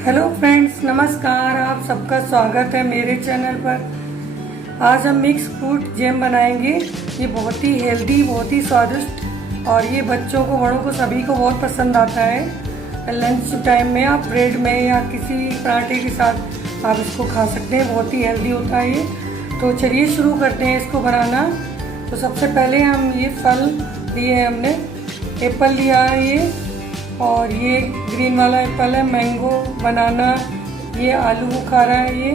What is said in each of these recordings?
Hello friends, नमस्कार। आप सबका स्वागत है मेरे चैनल पर। आज हम मिक्स फ्रूट जैम बनाएंगे। ये बहुत ही हेल्दी, बहुत ही स्वादिष्ट और ये बच्चों को, बड़ों को, सभी को बहुत पसंद आता है। लंच टाइम में आप ब्रेड में या किसी पराठे के साथ आप इसको खा सकते हैं। बहुत ही हेल्दी होता है ये। तो चलिए शुरू करते हैं इसको बनाना। तो सबसे पहले हम ये फल लिए हैं, हमने एप्पल लिया है ये, और ये ग्रीन वाला एप्पल है, मैंगो, बनाना, ये आलू बुखारा है, ये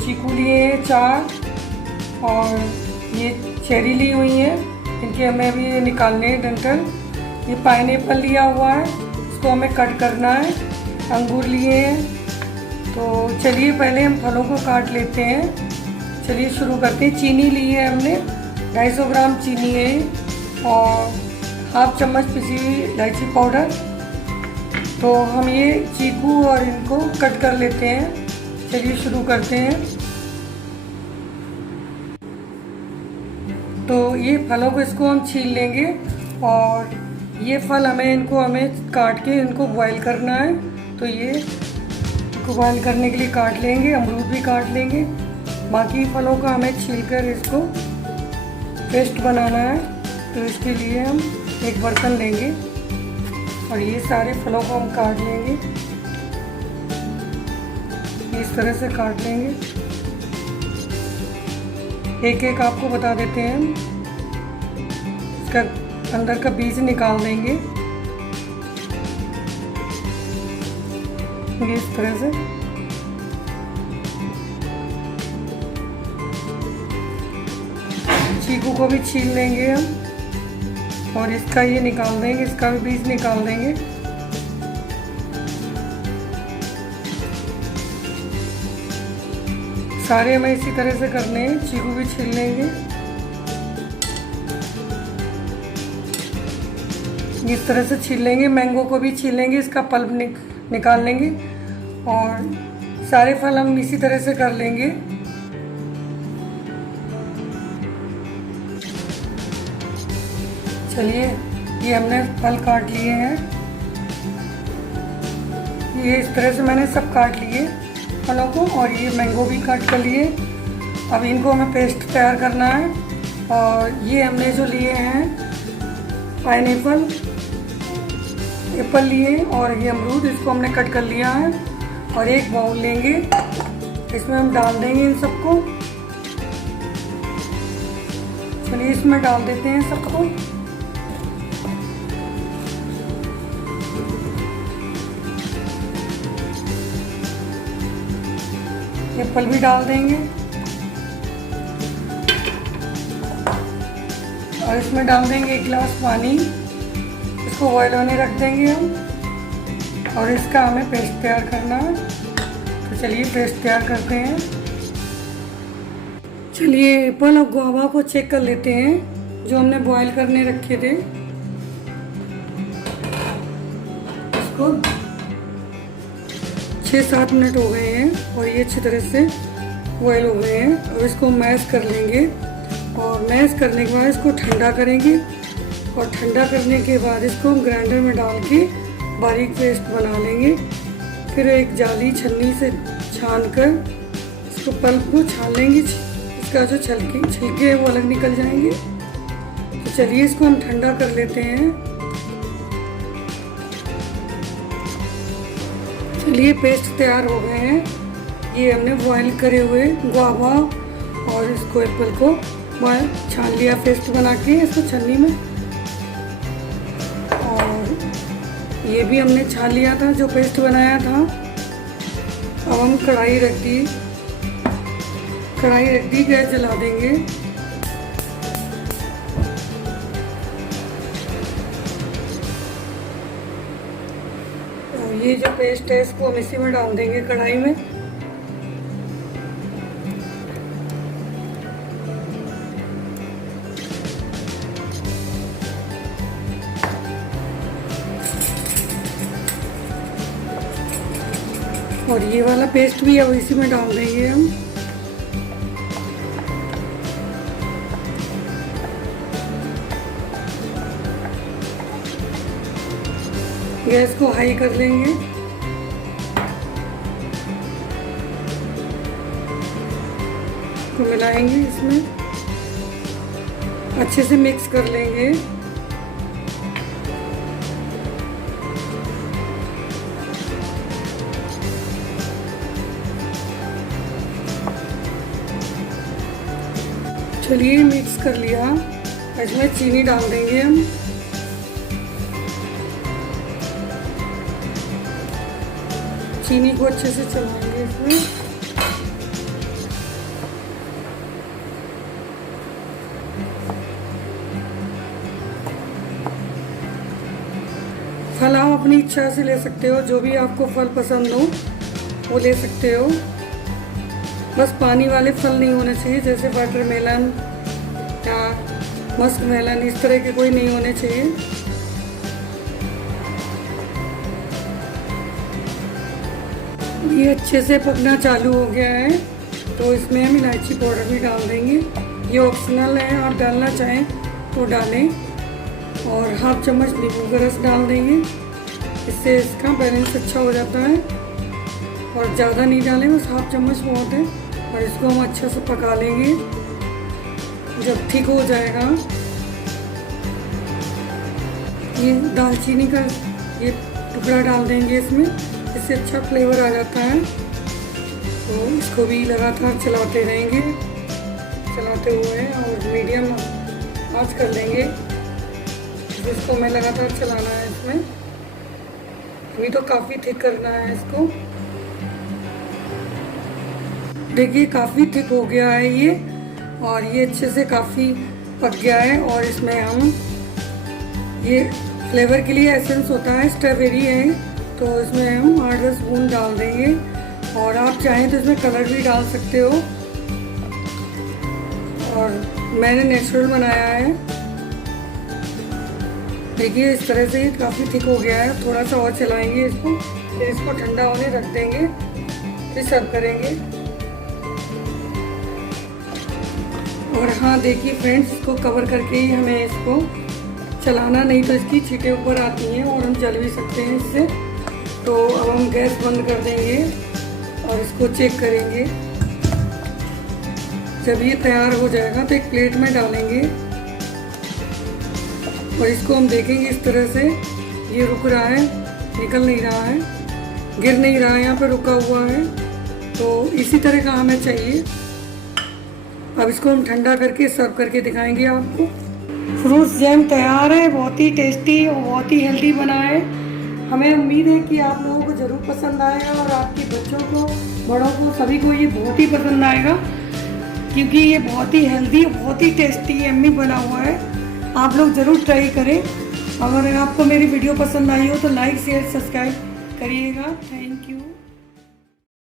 चीकू लिए हैं 4, और ये चेरी ली हुई है, इनके हमें अभी निकालने हैं डंठल। ये पाइनएप्पल लिया हुआ है, इसको हमें कट करना है। अंगूर लिए हैं। तो चलिए पहले हम फलों को काट लेते हैं। चलिए शुरू करते हैं। चीनी ली है हमने, 250 ग्राम चीनी है, और हाफ चम्मच पिसी हुई इलायची पाउडर। तो हम ये चीकू और इनको कट कर लेते हैं। चलिए शुरू करते हैं। तो ये फलों को, इसको हम छील लेंगे, और ये फल हमें काट के इनको बॉईल करना है। तो ये इनको बॉईल करने के लिए काट लेंगे। अमरूद भी काट लेंगे। बाकी फलों का हमें छीलकर इसको पेस्ट बनाना है। तो इसके लिए हम एक बर्तन लेंगे और ये सारे फलों को हम काट लेंगे। इस तरह से काट लेंगे। एक एक आपको बता देते हैं। इसका अंदर का बीज निकाल देंगे इस तरह से। चीकू को भी छील लेंगे हम, और इसका ये निकाल देंगे, इसका भी बीज निकाल देंगे। सारे हमें इसी तरह से करने हैं। चीकू भी छील लेंगे इस तरह से, छील लेंगे। मैंगो को भी छील लेंगे, इसका पल्प निकाल लेंगे, और सारे फल हम इसी तरह से कर लेंगे। चलिए, ये हमने फल काट लिए हैं। ये इस तरह से मैंने सब काट लिए फलों को, और ये मैंगो भी काट कर लिए। अब इनको हमें पेस्ट तैयार करना है। और ये हमने जो लिए हैं पाइनएप्पल, एप्पल लिए, और ये अमरूद, इसको हमने कट कर लिया है। और एक बाउल लेंगे, इसमें हम डाल देंगे इन सबको। चलिए इसमें डाल देते हैं सबको। एप्पल भी डाल देंगे, और इसमें डाल देंगे 1 गिलास पानी। इसको बॉयल होने रख देंगे हम, और इसका हमें पेस्ट तैयार करना है। तो चलिए पेस्ट तैयार करते हैं। चलिए एप्पल और गुआवा को चेक कर लेते हैं, जो हमने बॉयल करने रखे थे। इसको 6-7 मिनट हो गए हैं, और ये अच्छी तरह से बॉयल हो गए हैं। अब इसको मैश कर लेंगे, और मैश करने के बाद इसको ठंडा करेंगे, और ठंडा करने के बाद इसको हम ग्राइंडर में डाल के बारीक पेस्ट बना लेंगे। फिर एक जाली छन्नी से छान कर इसको पल्प को छान लेंगे। इसका जो छिलके हैं वो अलग निकल जाएंगे। तो चलिए इसको हम ठंडा कर लेते हैं। चलिए पेस्ट तैयार हो गए हैं। ये हमने बॉयल करे हुए गुआवा और इसको एप्पल को बॉयल छान लिया, पेस्ट बना के इसको छन्नी में। और ये भी हमने छान लिया था, जो पेस्ट बनाया था। अब हम कढ़ाई रख दी, गैस जला देंगे। ये जो पेस्ट है इसको हम इसी में डाल देंगे कढ़ाई में। और ये वाला पेस्ट भी अब इसी में डाल देंगे हम। गैस को हाई कर लेंगे। इसको मिलाएंगे, इसमें अच्छे से मिक्स कर लेंगे। चलिए मिक्स कर लिया, इसमें चीनी डाल देंगे हम। चीनी को अच्छे से चलाएंगे इसमें। फल आप अपनी इच्छा से ले सकते हो, जो भी आपको फल पसंद हो वो ले सकते हो। बस पानी वाले फल नहीं होने चाहिए, जैसे वाटरमेलन या मस्क मेलन, इस तरह के कोई नहीं होने चाहिए। ये अच्छे से पकना चालू हो गया है, तो इसमें हम इलायची पाउडर भी डाल देंगे। ये ऑप्शनल है, आप डालना चाहें तो डालें। और हाफ चम्मच नींबू का रस डाल देंगे, इससे इसका बैलेंस अच्छा हो जाता है। और ज़्यादा नहीं डालें, बस हाफ चम्मच बहुत है। और इसको हम अच्छे से पका लेंगे। जब ठीक हो जाएगा, ये दालचीनी का ये टुकड़ा डाल देंगे इसमें, इससे अच्छा फ्लेवर आ जाता है। तो इसको भी लगातार चलाते रहेंगे, चलाते हुए और मीडियम आंच कर लेंगे। इसको हमें लगातार चलाना है इसमें। अभी तो काफ़ी थिक करना है इसको। देखिए काफ़ी थिक हो गया है ये, और ये अच्छे से काफ़ी पक गया है। और इसमें हम ये फ्लेवर के लिए एसेंस होता है, स्ट्रॉबेरी है, तो इसमें हम 8-10 स्पून डाल देंगे। और आप चाहें तो इसमें कलर भी डाल सकते हो, और मैंने नेचुरल बनाया है। देखिए इस तरह से ये काफ़ी थिक हो गया है। थोड़ा सा और चलाएंगे इसको, फिर इसको ठंडा होने रख देंगे, फिर सर्व करेंगे। और हाँ देखिए फ्रेंड्स, इसको कवर करके ही हमें इसको चलाना, नहीं तो इसकी छींटें ऊपर आती हैं और हम जल भी सकते हैं इससे। तो अब हम गैस बंद कर देंगे और इसको चेक करेंगे। जब ये तैयार हो जाएगा तो एक प्लेट में डालेंगे और इसको हम देखेंगे इस तरह से। ये रुक रहा है, निकल नहीं रहा है, गिर नहीं रहा है, यहाँ पे रुका हुआ है। तो इसी तरह का हमें चाहिए। अब इसको हम ठंडा करके सर्व करके दिखाएंगे आपको। फ्रूट्स जैम तैयार है, बहुत ही टेस्टी और बहुत ही हेल्दी बना है। हमें उम्मीद है कि आप लोगों को ज़रूर पसंद आएगा, और आपके बच्चों को, बड़ों को, सभी को ये बहुत ही पसंद आएगा, क्योंकि ये बहुत ही हेल्दी, बहुत ही टेस्टी यम्मी बना हुआ है। आप लोग ज़रूर ट्राई करें। अगर आपको मेरी वीडियो पसंद आई हो तो लाइक शेयर सब्सक्राइब करिएगा। Thank you.